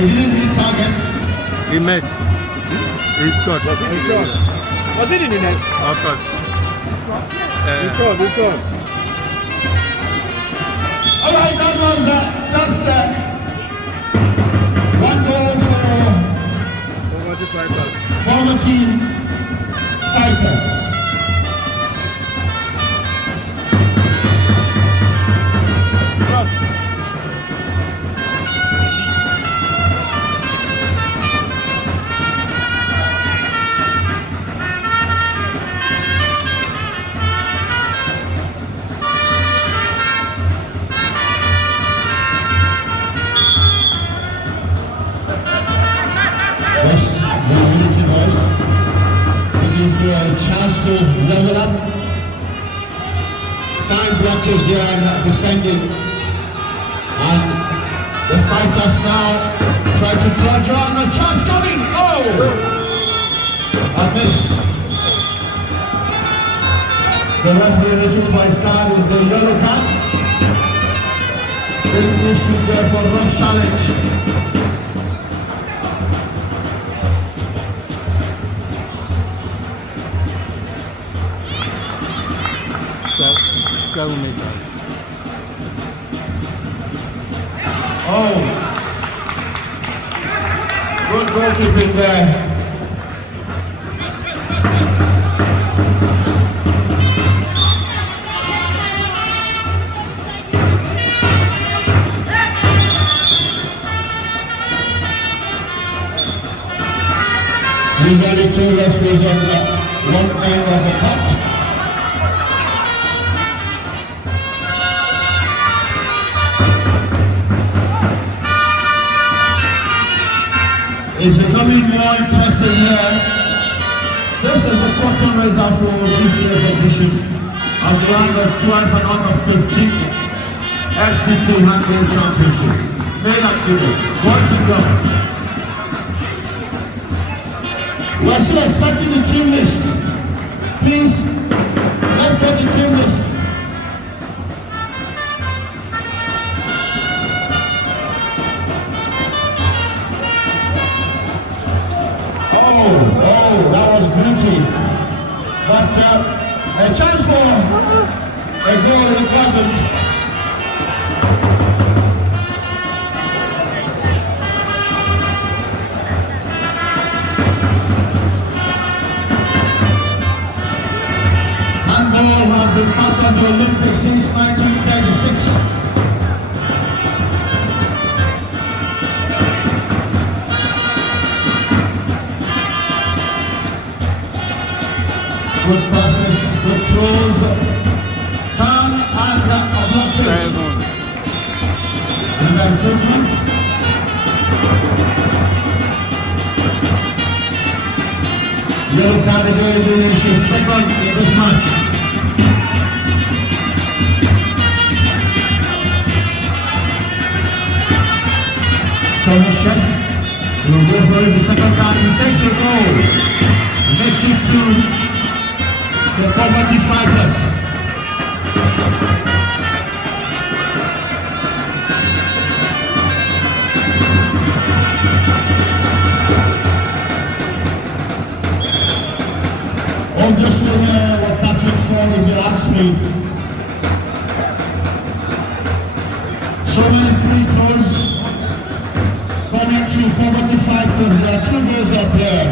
He didn't hit target. He made. He scored. He scored. Was it in the net? Of course. He scored, he scored. All right, that was just one goal for Poverty fighters. Poverty Fighters. Yes, the unity boys. It gives you a chance to level up. Time blockers there defending. And the fighters now try to dodge on. A chance coming! Oh! A miss. The referee reaches for his card is the yellow card. Being issued there for rough challenge. So, 7 meters. Oh, good goalkeeping there. These are the two referees on one end of the court. It's becoming more interesting here. This is the cotton razor for this year's edition of the under 12 and under 15 FCT Handball Championship. Made up today, boys and girls. We're still expecting the team list. Please, let's get the team list. Oh, that was gritty. But a chance for a goal, it wasn't. Handball has been part of the Olympics since 1936. Good passes, good throws, turn and a blockage. And then infringement. Yellow card again, being issued second in this match. Sonny Shet will go for it the second time. He takes a goal. He makes it to the Poverty Fighters. Obviously, we're catching form if you ask me. So many free throws coming to Poverty Fighters. There are 2 goals up there.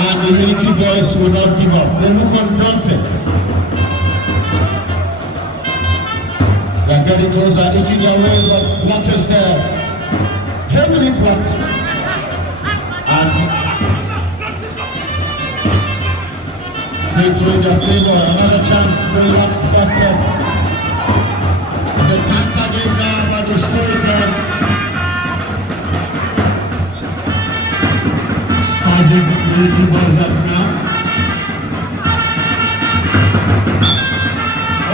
And the Unity boys will not give up. They look undaunted. They're getting closer, eating their way, but blockers there. Heavily blocked. And they throw in their favor. Another chance, they locked, but it's a counter game now, but they score again. Unity boys up now.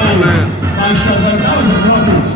Oh, man. Nice shot, that was a rubbish.